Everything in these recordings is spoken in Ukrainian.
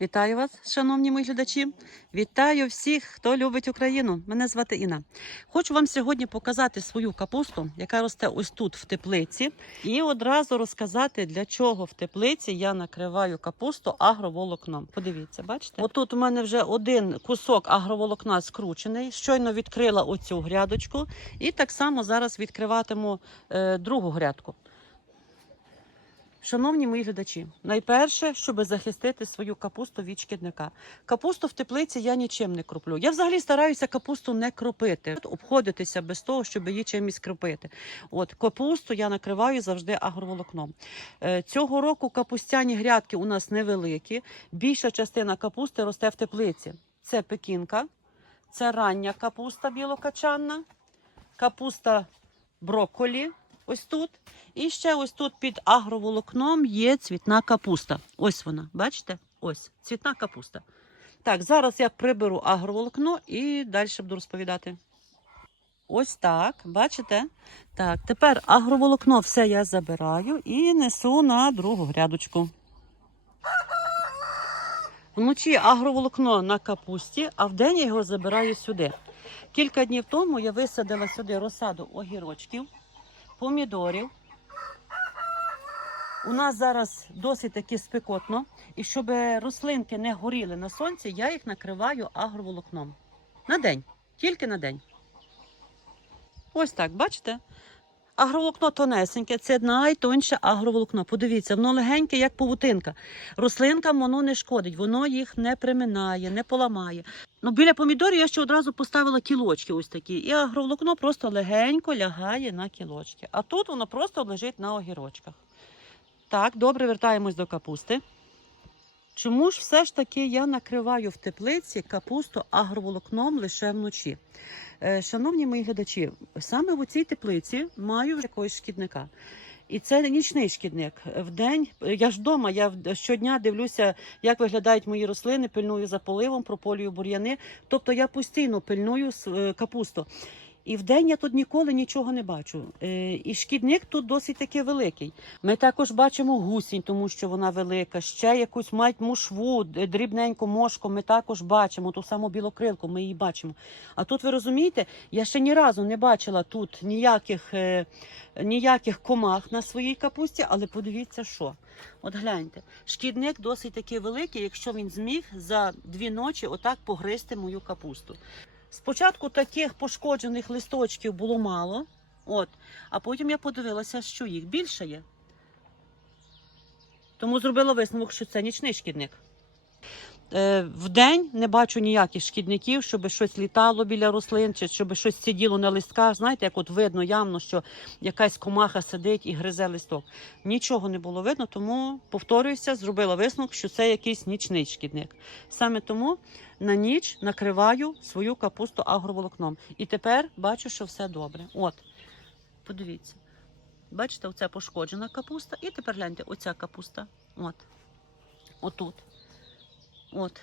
Вітаю вас, шановні мої глядачі. Вітаю всіх, хто любить Україну. Мене звати Інна. Хочу вам сьогодні показати свою капусту, яка росте ось тут в теплиці, і одразу розказати, для чого в теплиці я накриваю капусту агроволокном. Подивіться, бачите? Отут у мене вже один кусок агроволокна скручений. Щойно відкрила оцю грядочку, і так само зараз відкриватиму е, другу грядку. Шановні мої глядачі, найперше, щоб захистити свою капусту від шкідника. Капусту в теплиці я нічим не кроплю. Я взагалі стараюся капусту не кропити, обходитися без того, щоб її чимось кропити. От капусту я накриваю завжди агроволокном. Е, Цього року капустяні грядки у нас невеликі. Більша частина капусти росте в теплиці. Це пекінка, це рання капуста білокачанна, капуста брокколі. Ось тут. І ще ось тут під агроволокном є цвітна капуста. Ось вона, бачите? Ось цвітна капуста. Так, зараз я приберу агроволокно і далі буду розповідати. Ось так, бачите? Так, тепер агроволокно все я забираю і несу на другу грядочку. Вночі агроволокно на капусті, а вдень я його забираю сюди. Кілька днів тому я висадила сюди розсаду огірочків, помідорів. У нас зараз досить таки спекотно, і щоб рослинки не горіли на сонці, я їх накриваю агроволокном. На день, тільки на день. Ось так, бачите? Агроволокно тонесеньке, це найтонше агроволокно. Подивіться, воно легеньке, як павутинка. Рослинкам воно не шкодить, воно їх не приминає, не поламає. Ну, біля помідорів я ще одразу поставила кілочки ось такі, і агроволокно просто легенько лягає на кілочки. А тут воно просто лежить на огірочках. Так, добре, вертаємось до капусти. Чому ж все ж таки я накриваю в теплиці капусту агроволокном лише вночі? Е, Шановні мої глядачі, саме в цій теплиці маю вже якогось шкідника. І це нічний шкідник. Вдень я ж вдома, я в- щодня дивлюся, як виглядають мої рослини, пильную за поливом, прополюю бур'яни. Тобто я постійно пильную е, капусту. І вдень я тут ніколи нічого не бачу. Е, І шкідник тут досить таки великий. Ми також бачимо гусінь, тому що вона велика. Ще якусь мають мушву, дрібненьку мошку. Ми також бачимо ту саму білокрилку. Ми її бачимо. А тут ви розумієте, я ще ні разу не бачила тут ніяких, е, ніяких комах на своїй капусті, але подивіться, що. От гляньте, шкідник досить таки великий, якщо він зміг за дві ночі отак погризти мою капусту. Спочатку таких пошкоджених листочків було мало, от, а потім я подивилася, що їх більше є. Тому зробила висновок, що це нічний шкідник. Е, вдень не бачу ніяких шкідників, щоб щось літало біля рослин, чи щоб щось сиділо на листках. Знаєте, як от видно явно, що якась комаха сидить і гризе листок. Нічого не було видно, тому повторююся, зробила висновок, що це якийсь нічний шкідник. Саме тому на ніч накриваю свою капусту агроволокном. І тепер бачу, що все добре. От, подивіться. Бачите, оця пошкоджена капуста, і тепер гляньте, оця капуста. От. Отут. От.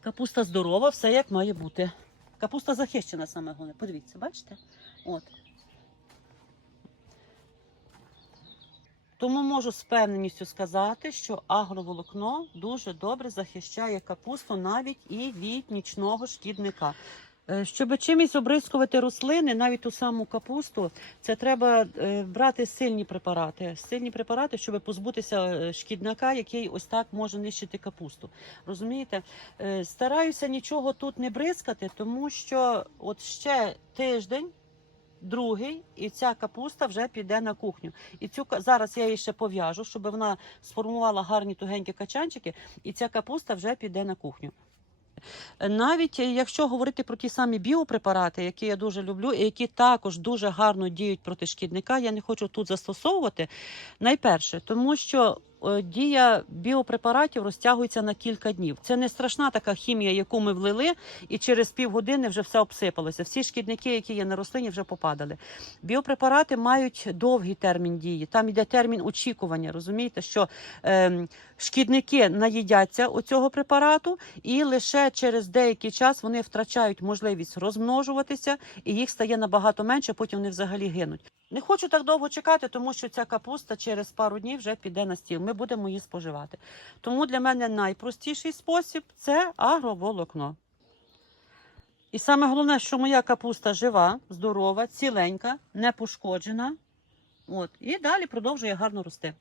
Капуста здорова, все як має бути. Капуста захищена саме головне. Подивіться, бачите? От. Тому можу з певненістю сказати, що агроволокно дуже добре захищає капусту навіть і від нічного шкідника. Е, Щоб чимось обрискувати рослини, навіть ту саму капусту, це треба е, брати сильні препарати. Сильні препарати, щоб позбутися е, шкідника, який ось так може нищити капусту. Розумієте? Стараюся нічого тут не бризкати, тому що от ще тиждень. Другий, і ця капуста вже піде на кухню. І цю зараз я її ще пов'яжу, щоб вона сформувала гарні тугенькі качанчики, і ця капуста вже піде на кухню. Навіть якщо говорити про ті самі біопрепарати, які я дуже люблю, і які також дуже гарно діють проти шкідника, я не хочу тут застосовувати. Найперше, тому що дія біопрепаратів розтягується на кілька днів. Це не страшна така хімія, яку ми влили, і через півгодини вже все обсипалося. Всі шкідники, які є на рослині, вже попадали. Біопрепарати мають довгий термін дії. Там йде термін очікування. Розумієте, що ем, шкідники наїдяться оцього препарату, і лише через деякий час вони втрачають можливість розмножуватися, і їх стає набагато менше. Потім вони взагалі гинуть. Не хочу так довго чекати, тому що ця капуста через пару днів вже піде на стіл. Ми будемо її споживати. Тому для мене найпростіший спосіб це агроволокно. І саме головне, що моя капуста жива, здорова, ціленька, не пошкоджена. От. І далі продовжує гарно рости.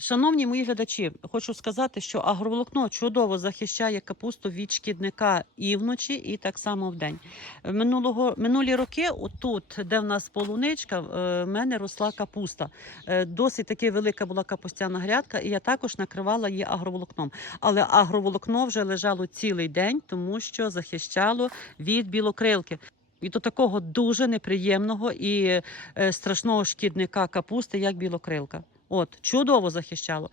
Шановні мої глядачі, хочу сказати, що агроволокно чудово захищає капусту від шкідника і вночі, і так само вдень. Минулого, минулі роки, отут, де в нас полуничка, е, в мене росла капуста. Е, Досить таки велика була капустяна грядка, і я також накривала її агроволокном. Але агроволокно вже лежало цілий день, тому що захищало від білокрилки. І до такого дуже неприємного і е, страшного шкідника капусти, як білокрилка. От, чудово захищало.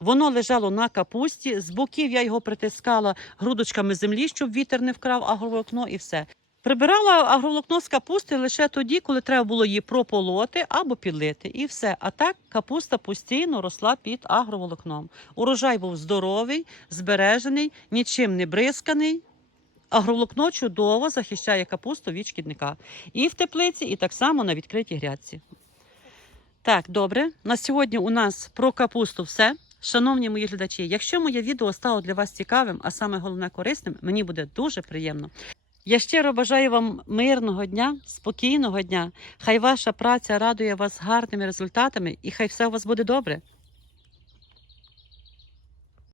Воно лежало на капусті. З боків я його притискала грудочками землі, щоб вітер не вкрав агроволокно і все. Прибирала агроволокно з капусти лише тоді, коли треба було її прополоти або підлити. І все. А так капуста постійно росла під агроволокном. Урожай був здоровий, збережений, нічим не бризканий. Агроволокно чудово захищає капусту від шкідника. І в теплиці, і так само на відкритій грядці. Так, добре. На сьогодні у нас про капусту все. Шановні мої глядачі, якщо моє відео стало для вас цікавим, а саме головне корисним, мені буде дуже приємно. Я щиро бажаю вам мирного дня, спокійного дня. Хай ваша праця радує вас гарними результатами і хай все у вас буде добре.